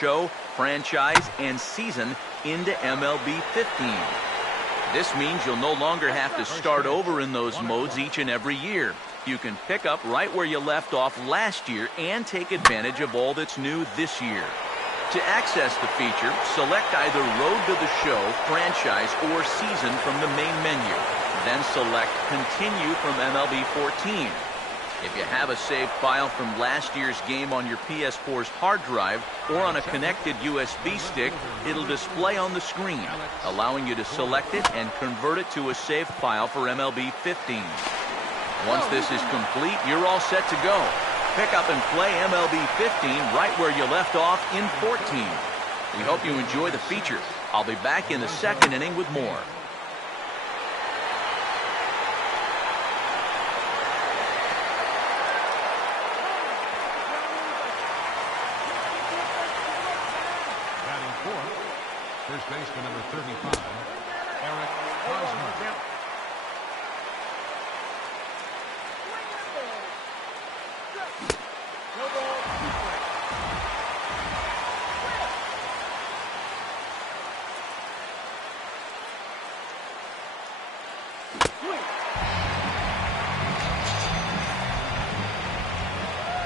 show, franchise, and season into MLB 15. This means you'll no longer have to start over in those modes each and every year. You can pick up right where you left off last year and take advantage of all that's new this year. To access the feature, select either Road to the Show, Franchise, or Season from the main menu. Then select Continue from MLB 14. If you have a saved file from last year's game on your PS4's hard drive or on a connected USB stick, it'll display on the screen, allowing you to select it and convert it to a saved file for MLB 15. Once this is complete, you're all set to go. Pick up and play MLB 15 right where you left off in 14. We hope you enjoy the feature. I'll be back in the second inning with more. First baseman number 35, Eric Hosmer.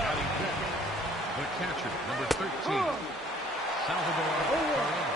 Batting fifth, the catcher, number 13, Salvador Perez.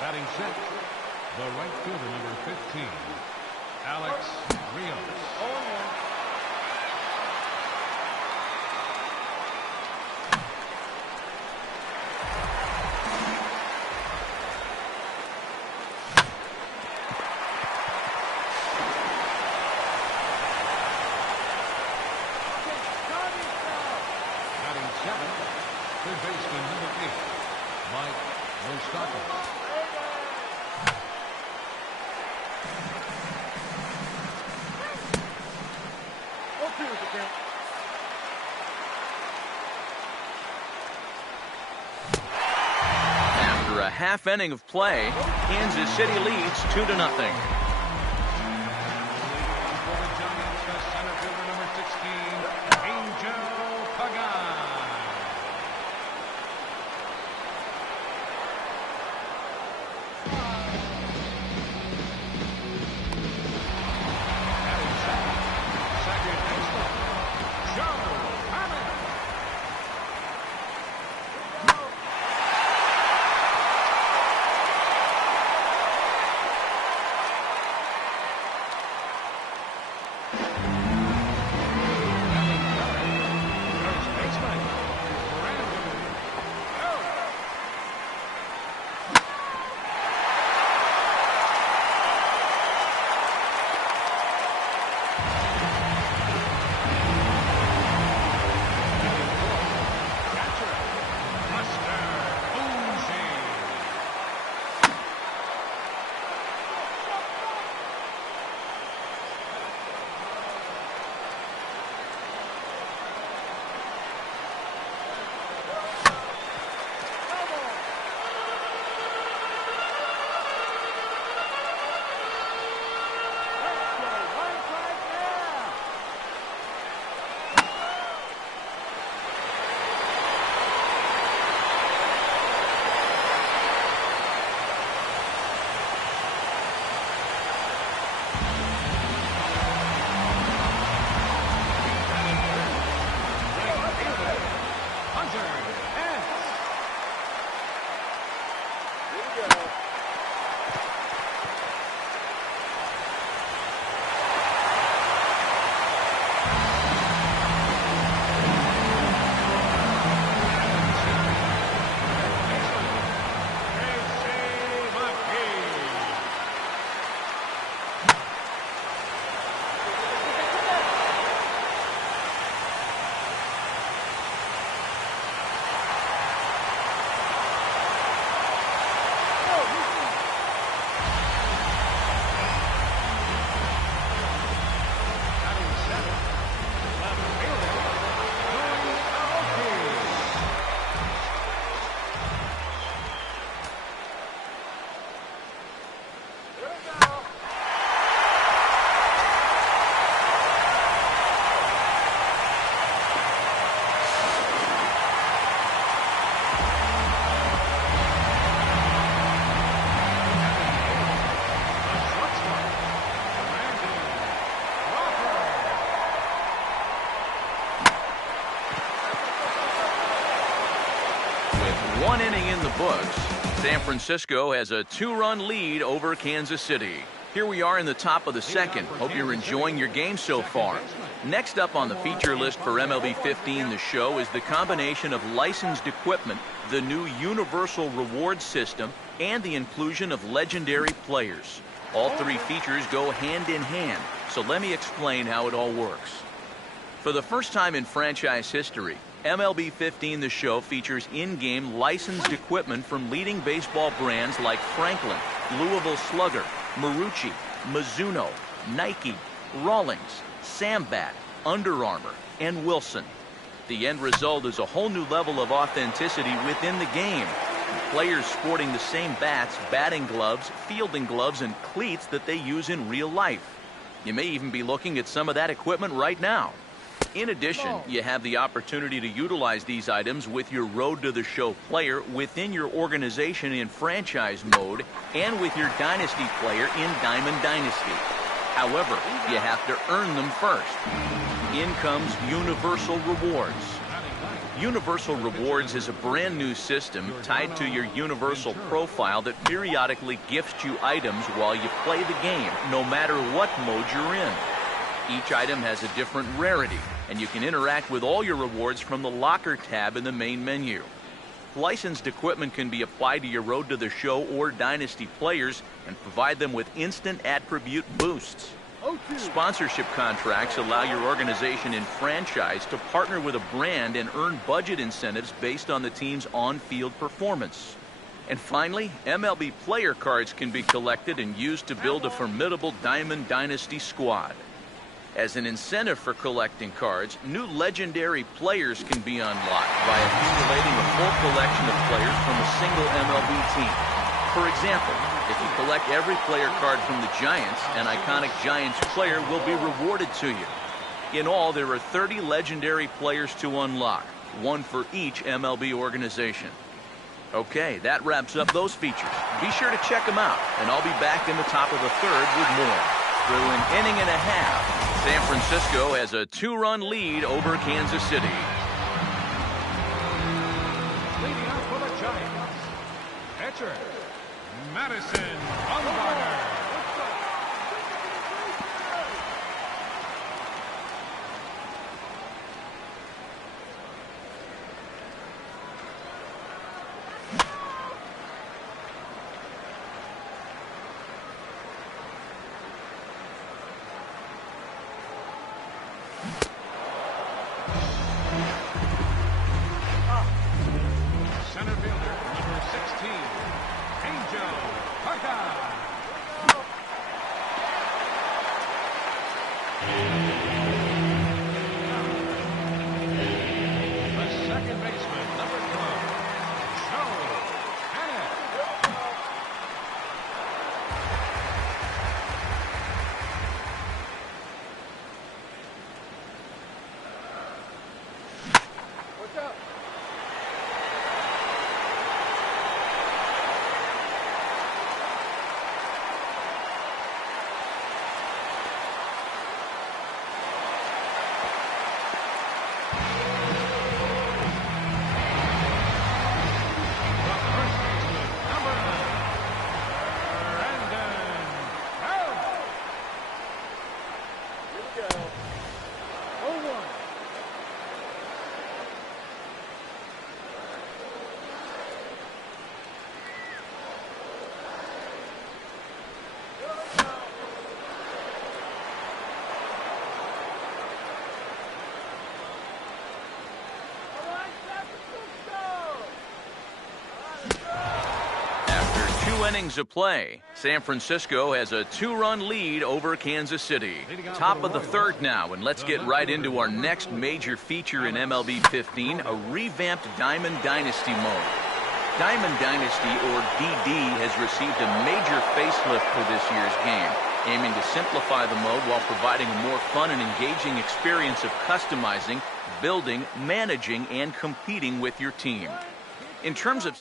Batting sixth, the right fielder, number 15, Alex Rios. Batting seventh, third baseman, number 8, Mike Moustakas. After a half inning of play, Kansas City leads 2-0. For the Giants, the center fielder, number 16, Angel Pagan. Batting second, second baseman, Joe Hammond. First baseman, Brandon Belt. Batting fourth, catcher, Buster Posey. one inning in the books. San Francisco has a 2-run lead over Kansas City. Here we are in the top of the second. Hope you're enjoying your game so far. Next up on the feature list for MLB 15 The Show is the combination of licensed equipment, the new universal reward system, and the inclusion of legendary players. All three features go hand in hand, so let me explain how it all works. For the first time in franchise history, MLB 15 The Show features in-game licensed equipment from leading baseball brands like Franklin, Louisville Slugger, Marucci, Mizuno, Nike, Rawlings, Sambat, Under Armour, and Wilson. The end result is a whole new level of authenticity within the game. Players sporting the same bats, batting gloves, fielding gloves, and cleats that they use in real life. You may even be looking at some of that equipment right now. In addition, you have the opportunity to utilize these items with your Road to the Show player within your organization in franchise mode and with your Dynasty player in Diamond Dynasty. However, you have to earn them first. In comes Universal Rewards. Universal Rewards is a brand new system tied to your Universal profile that periodically gifts you items while you play the game, no matter what mode you're in. Each item has a different rarity, and you can interact with all your rewards from the Locker tab in the main menu. Licensed equipment can be applied to your Road to the Show or Dynasty players and provide them with instant attribute boosts. Sponsorship contracts allow your organization in franchise to partner with a brand and earn budget incentives based on the team's on-field performance. And finally, MLB player cards can be collected and used to build a formidable Diamond Dynasty squad. As an incentive for collecting cards, new legendary players can be unlocked by accumulating a full collection of players from a single MLB team. For example, if you collect every player card from the Giants, an iconic Giants player will be rewarded to you. In all, there are 30 legendary players to unlock, one for each MLB organization. Okay, that wraps up those features. Be sure to check them out, and I'll be back in the top of the third with more. Through an inning and a half, San Francisco has a 2-run lead over Kansas City. Leading out for the Giants, pitcher, Madison Bumgarner. Center fielder, number 16, Angel Parker. The second baseman, number 12, Joe Hannon. What's up? The first baseman, number 9, Brandon Bell. Here we go. 0-1. After 2 innings of play, San Francisco has a 2-run lead over Kansas City. Top of the third now, and let's get right into our next major feature in MLB 15, a revamped Diamond Dynasty mode. Diamond Dynasty, or DD, has received a major facelift for this year's game, aiming to simplify the mode while providing a more fun and engaging experience of customizing, building, managing, and competing with your team. In terms of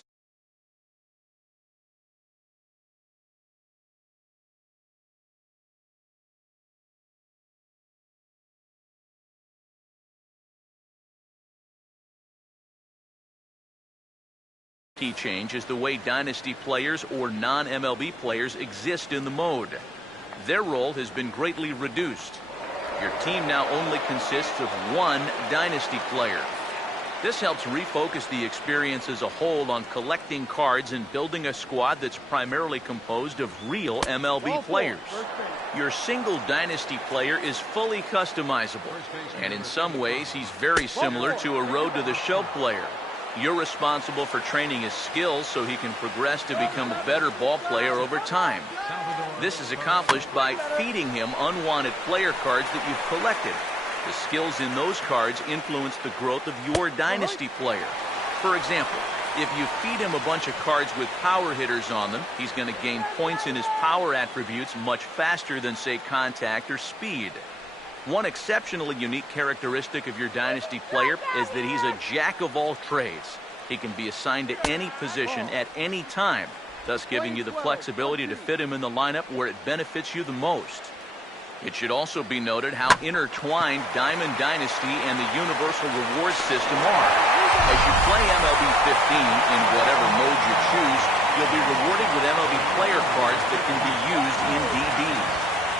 Key change is the way Dynasty players or non-MLB players exist in the mode. Their role has been greatly reduced. Your team now only consists of one Dynasty player. This helps refocus the experience as a whole on collecting cards and building a squad that's primarily composed of real MLB players. Your single Dynasty player is fully customizable, and in some ways he's very similar to a Road to the Show player. You're responsible for training his skills so he can progress to become a better ball player over time. This is accomplished by feeding him unwanted player cards that you've collected. The skills in those cards influence the growth of your Dynasty player. For example, if you feed him a bunch of cards with power hitters on them, he's going to gain points in his power attributes much faster than, say, contact or speed. One exceptionally unique characteristic of your Dynasty player is that he's a jack of all trades. He can be assigned to any position at any time, thus giving you the flexibility to fit him in the lineup where it benefits you the most. It should also be noted how intertwined Diamond Dynasty and the Universal Rewards system are. As you play MLB 15 in whatever mode you choose, you'll be rewarded with MLB player cards that can be used in DDs.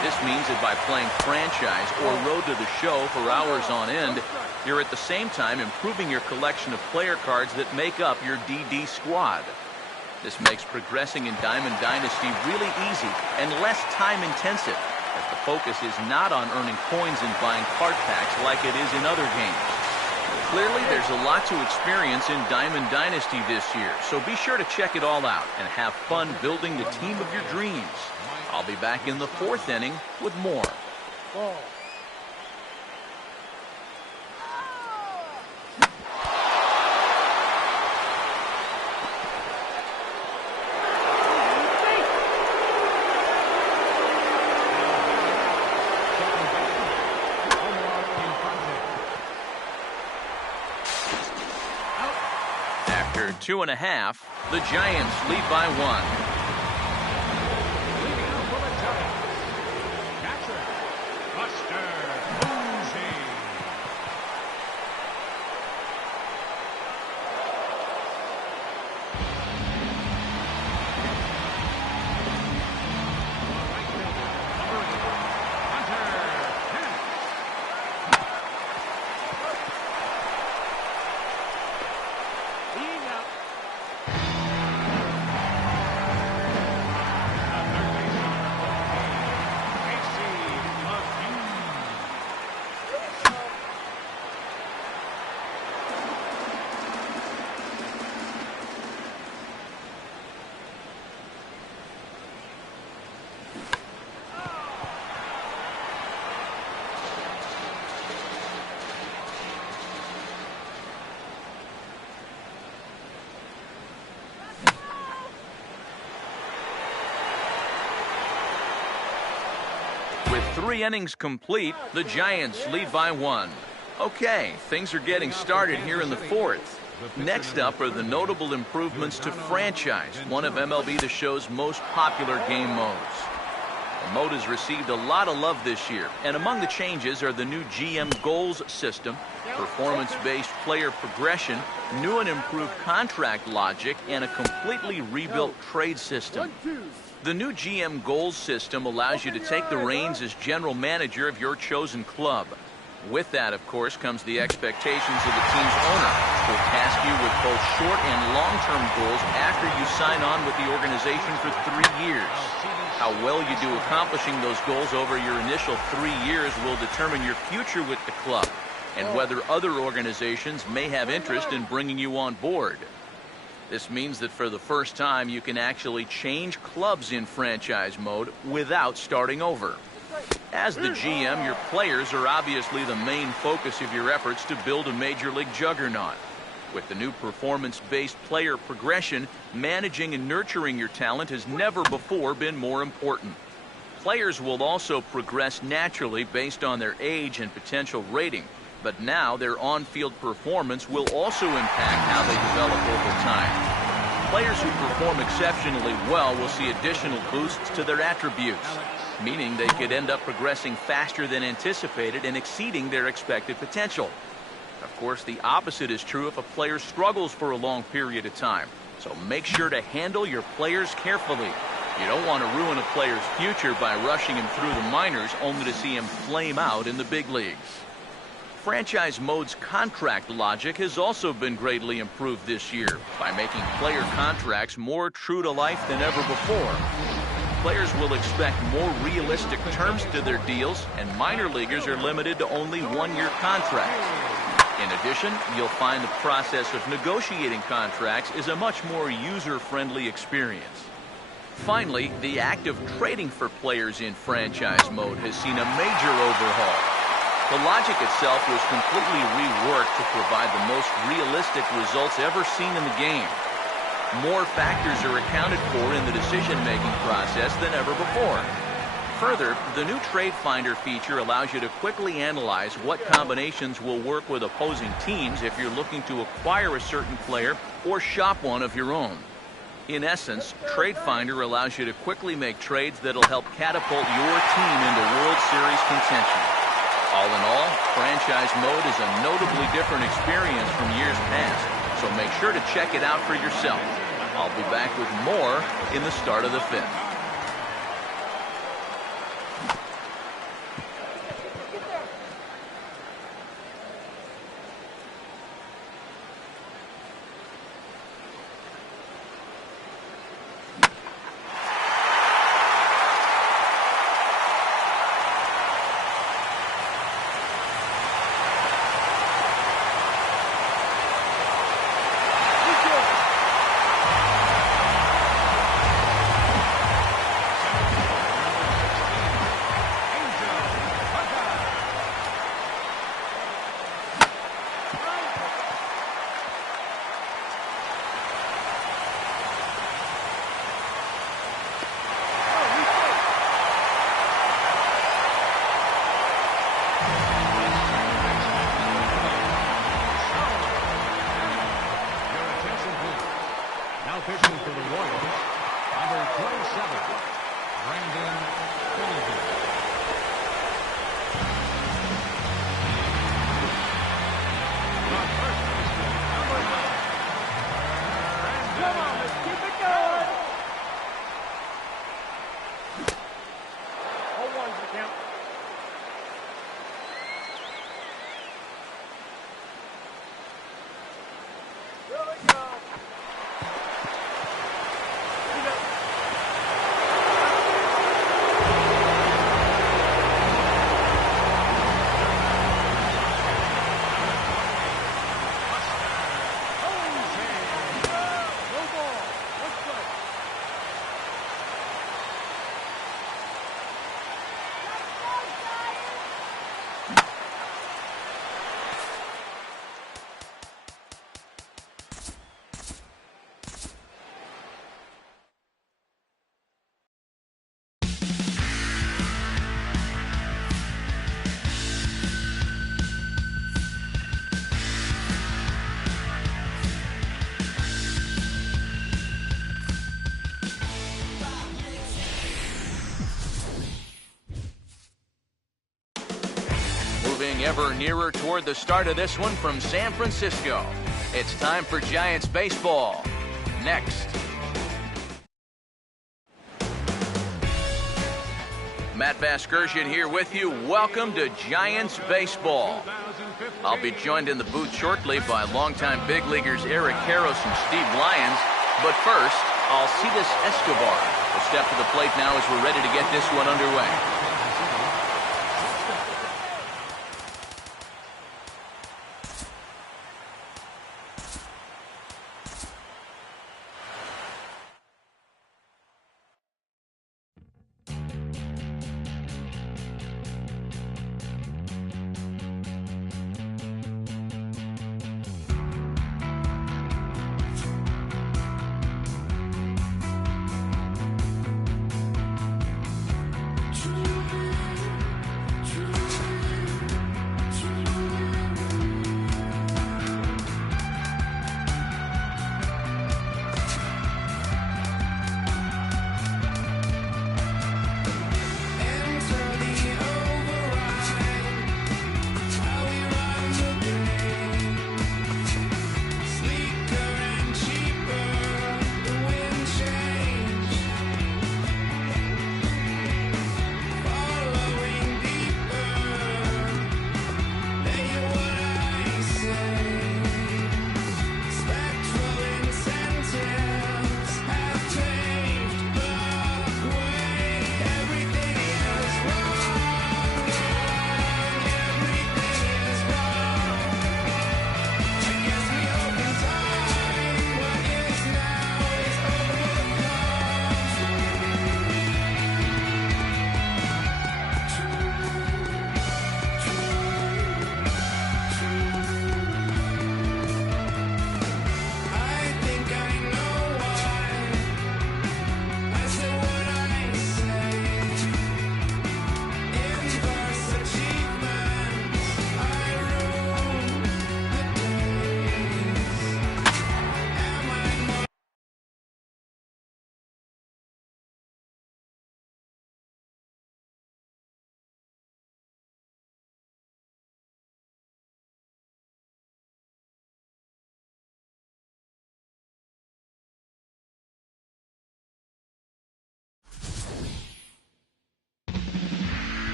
This means that by playing Franchise or Road to the Show for hours on end, you're at the same time improving your collection of player cards that make up your DD squad. This makes progressing in Diamond Dynasty really easy and less time intensive, as the focus is not on earning coins and buying card packs like it is in other games. Clearly, there's a lot to experience in Diamond Dynasty this year, so be sure to check it all out and have fun building the team of your dreams. I'll be back in the fourth inning with more. After 2.5, the Giants lead by 1. With 3 innings complete, the Giants lead by 1. Okay, things are getting started here in the fourth. Next up are the notable improvements to Franchise, one of MLB The Show's most popular game modes. The mode has received a lot of love this year, and among the changes are the new GM goals system, performance-based player progression, new and improved contract logic, and a completely rebuilt trade system. The new GM goals system allows you to take the reins as general manager of your chosen club. With that, of course, comes the expectations of the team's owner, who will task you with both short and long-term goals after you sign on with the organization for 3 years. How well you do accomplishing those goals over your initial 3 years will determine your future with the club, and whether other organizations may have interest in bringing you on board. This means that for the first time, you can actually change clubs in Franchise mode without starting over. As the GM, your players are obviously the main focus of your efforts to build a major league juggernaut. With the new performance-based player progression, managing and nurturing your talent has never before been more important. Players will also progress naturally based on their age and potential rating, but now their on-field performance will also impact how they develop over time. Players who perform exceptionally well will see additional boosts to their attributes, meaning they could end up progressing faster than anticipated and exceeding their expected potential. Of course, the opposite is true if a player struggles for a long period of time. So make sure to handle your players carefully. You don't want to ruin a player's future by rushing him through the minors only to see him flame out in the big leagues. Franchise mode's contract logic has also been greatly improved this year by making player contracts more true to life than ever before. Players will expect more realistic terms to their deals, and minor leaguers are limited to only one-year contracts. In addition, you'll find the process of negotiating contracts is a much more user-friendly experience. Finally, the act of trading for players in franchise mode has seen a major overhaul. The logic itself was completely reworked to provide the most realistic results ever seen in the game. More factors are accounted for in the decision-making process than ever before. Further, the new Trade Finder feature allows you to quickly analyze what combinations will work with opposing teams if you're looking to acquire a certain player or shop one of your own. In essence, Trade Finder allows you to quickly make trades that'll help catapult your team into World Series contention. All in all, franchise mode is a notably different experience from years past, so make sure to check it out for yourself. I'll be back with more in the start of the fifth. Pitching for the Royals, number 27, Brandon Phillips. The first baseman, number 9, Come on, let's keep it going. 0-1's the count. Here we go. Moving ever nearer toward the start of this one from San Francisco. It's time for Giants baseball. Next. Matt Vasgersian here with you. Welcome to Giants baseball. I'll be joined in the booth shortly by longtime big leaguers Eric Karros and Steve Lyons. But first, Alcides Escobar will step to the plate now as we're ready to get this one underway. True.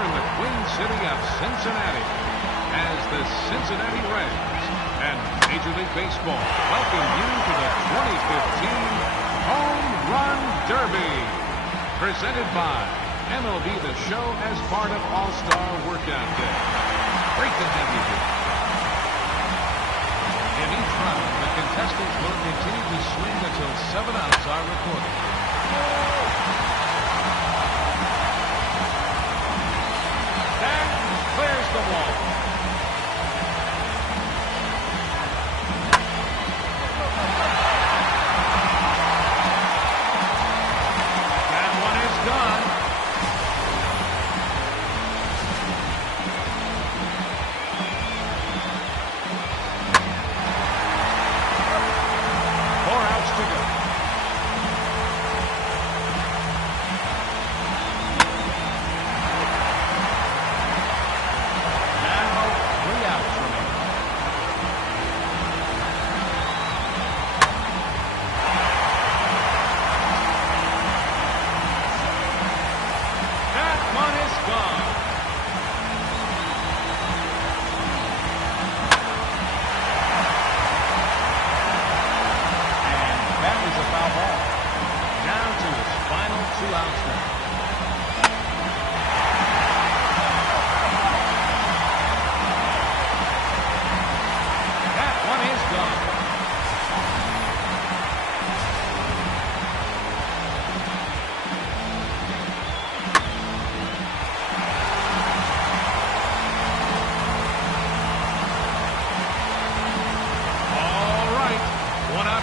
here in the Queen City of Cincinnati, as the Cincinnati Reds and Major League Baseball welcome you to the 2015 Home Run Derby, presented by MLB The Show as part of All-Star Workout Day. Great to have you here. In each round, the contestants will continue to swing until 7 outs are recorded. That clears the wall. That one is gone.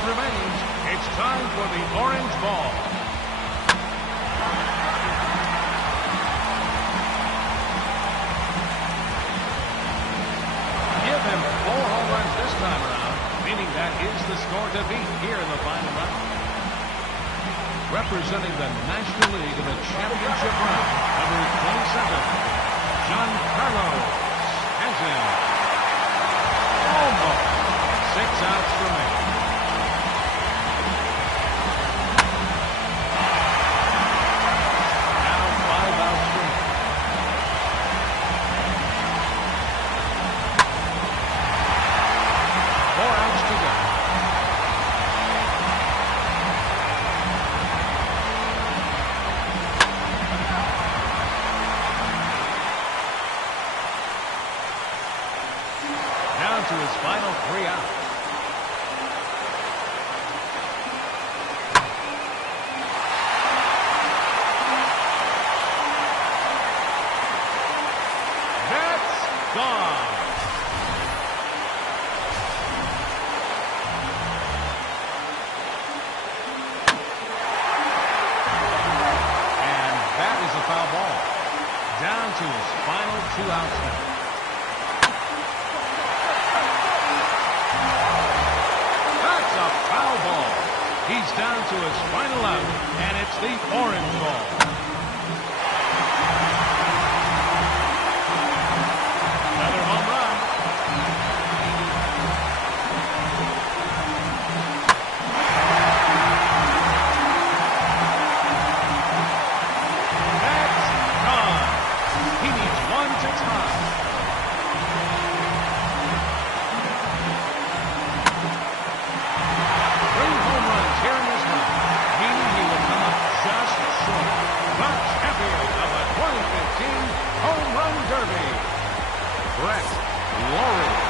Remains. It's time for the orange ball. Give him 4 home runs this time around, meaning that is the score to beat here in the final round. Representing the National League in the championship round, number 27, Giancarlo Stanton. Almost 6 outs remain. To his final 3 outs. That's gone. And that is a foul ball. Down to his final 2 outs now. Foul ball. He's down to his final out, and it's the orange ball. Another home run. That's gone. He needs 1 to tie. Home Run Derby, Brett Laurie.